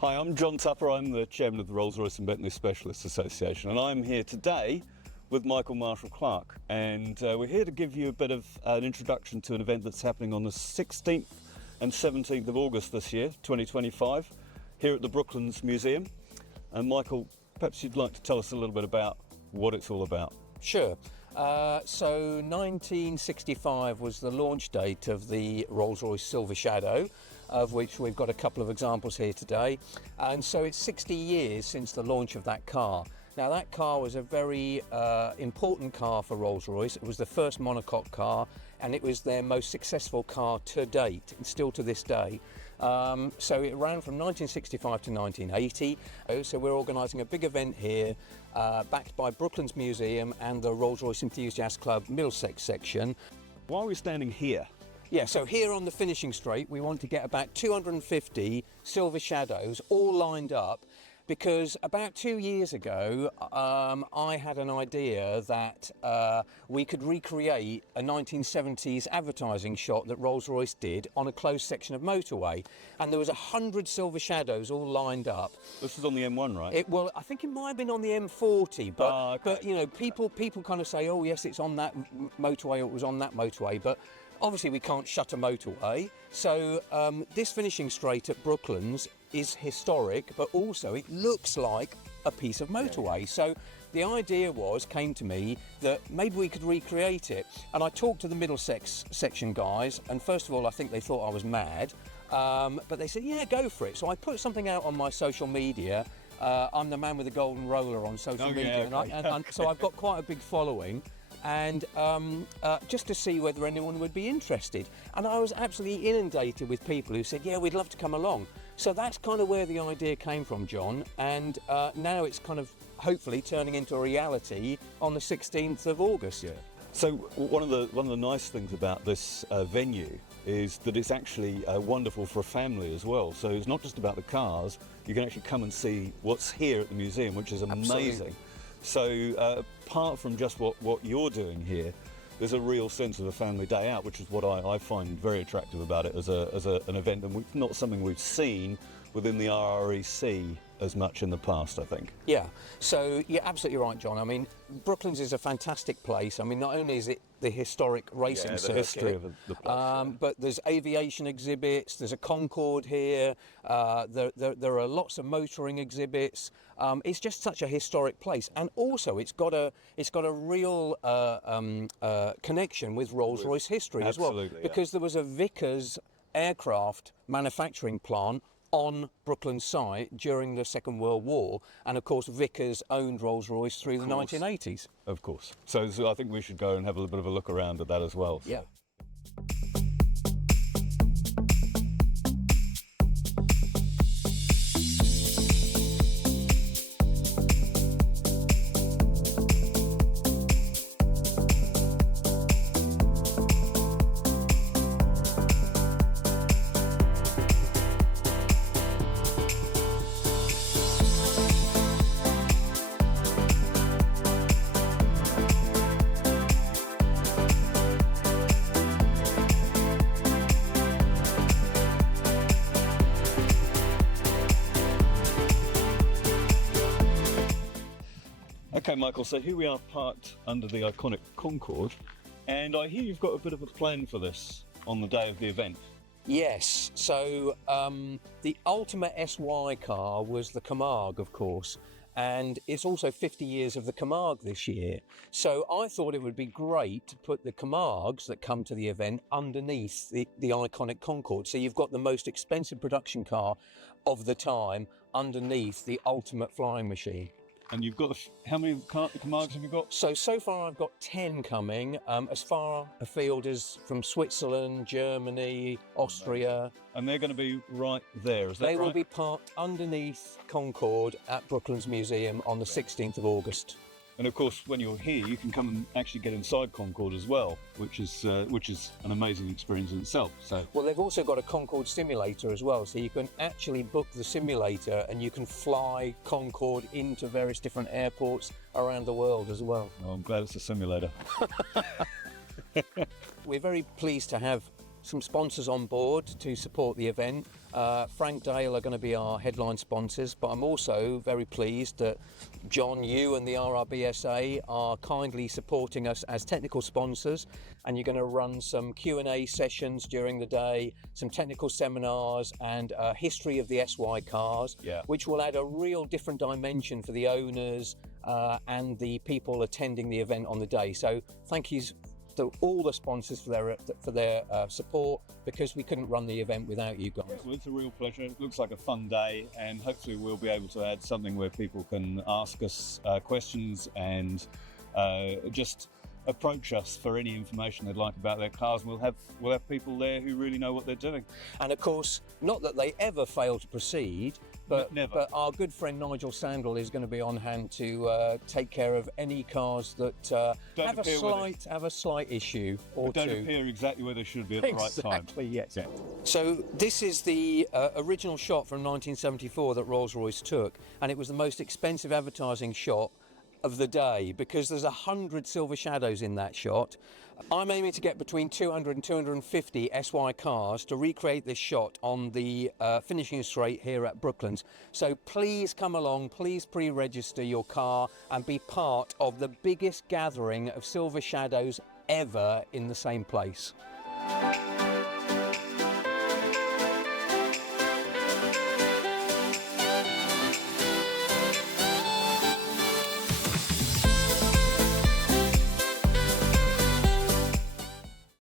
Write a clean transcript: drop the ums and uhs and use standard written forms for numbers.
Hi, I'm John Tupper. I'm the chairman of the Rolls-Royce and Bentley Specialists Association, and I'm here today with Michael Marshall-Clark, and we're here to give you a bit of an introduction to an event that's happening on the 16th and 17th of August this year, 2025, here at the Brooklands Museum. And Michael, perhaps you'd like to tell us a little bit about what it's all about. Sure. So 1965 was the launch date of the Rolls-Royce Silver Shadow, of which we've got a couple of examples here today. And so it's 60 years since the launch of that car. Now that car was a very important car for Rolls-Royce. It was the first monocoque car, and it was their most successful car to date, and still to this day. So it ran from 1965 to 1980. So we're organising a big event here, backed by Brooklands Museum and the Rolls-Royce Enthusiast Club Middlesex section. Why are we standing here? Yeah, so here on the finishing straight, we want to get about 250 Silver Shadows all lined up, because about 2 years ago, I had an idea that we could recreate a 1970s advertising shot that Rolls-Royce did on a closed section of motorway. And there was 100 Silver Shadows all lined up. This is on the M1, right? Well, I think it might have been on the M40, but, okay. but you know, people kind of say, oh yes, it's on that motorway, or it was on that motorway, but obviously we can't shut a motorway. So this finishing straight at Brooklands is historic, but also it looks like a piece of motorway. Yeah. So the idea came to me that maybe we could recreate it. And I talked to the Middlesex section guys, and first of all, I think they thought I was mad, but they said, yeah, go for it. So I put something out on my social media. I'm the man with the golden roller on social media, yeah, and so I've got quite a big following. And just to see whether anyone would be interested. And I was absolutely inundated with people who said, yeah, we'd love to come along. So that's kind of where the idea came from, John, and now it's kind of hopefully turning into a reality on the 16th of August. Yeah. So one of the nice things about this venue is that it's actually wonderful for a family as well. So it's not just about the cars, you can actually come and see what's here at the museum, which is amazing. Absolutely. So apart from just what you're doing here, there's a real sense of a family day out, which is what I find very attractive about it as an event, and not something we've seen within the RREC as much in the past, I think. Yeah, so you're absolutely right, John. I mean, Brooklands is a fantastic place. I mean, not only is it the historic racing circuit, history of the place, but there's aviation exhibits, there's a Concorde here, there are lots of motoring exhibits. It's just such a historic place, and also it's got a real connection with Rolls-Royce history as well, because there was a Vickers aircraft manufacturing plant on Brooklands site during the Second World War, and of course Vickers owned Rolls-Royce through the 1980s. Of course. So I think we should go and have a little bit of a look around at that as well. Yeah. Okay, Michael, so here we are parked under the iconic Concorde, and I hear you've got a bit of a plan for this on the day of the event. Yes, so the ultimate SY car was the Camargue, of course, and it's also 50 years of the Camargue this year. So I thought it would be great to put the Camargues that come to the event underneath the iconic Concorde. So you've got the most expensive production car of the time underneath the ultimate flying machine. And you've got, how many Camargues have you got? So far I've got 10 coming, as far afield as from Switzerland, Germany, Austria. And they're going to be right there, is that right? They will be parked underneath Concorde at Brooklands Museum on the 16th of August. And of course, when you're here, you can come and actually get inside Concorde as well, which is an amazing experience in itself. So, well, they've also got a Concorde simulator as well, so you can actually book the simulator and you can fly Concorde into various different airports around the world as well. Oh, I'm glad it's a simulator. We're very pleased to have some sponsors on board to support the event. Frank Dale are going to be our headline sponsors, but I'm also very pleased that John, you and the RRBSA are kindly supporting us as technical sponsors, and you're going to run some Q&A sessions during the day, some technical seminars, and a history of the SY cars, which will add a real different dimension for the owners and the people attending the event on the day. So thank you to all the sponsors for their support, because we couldn't run the event without you guys. Well, it's a real pleasure. It looks like a fun day, and hopefully we'll be able to add something where people can ask us questions and just approach us for any information they'd like about their cars. We'll have people there who really know what they're doing. And of course, not that they ever fail to proceed, but our good friend Nigel Sandel is going to be on hand to take care of any cars that have a slight issue or don't appear exactly where they should be at the right time. Exactly, yes. Yeah. So this is the original shot from 1974 that Rolls-Royce took, and it was the most expensive advertising shot of the day because there's 100 Silver Shadows in that shot. I'm aiming to get between 200 and 250 SY cars to recreate this shot on the finishing straight here at Brooklands. So please come along, please pre-register your car and be part of the biggest gathering of Silver Shadows ever in the same place.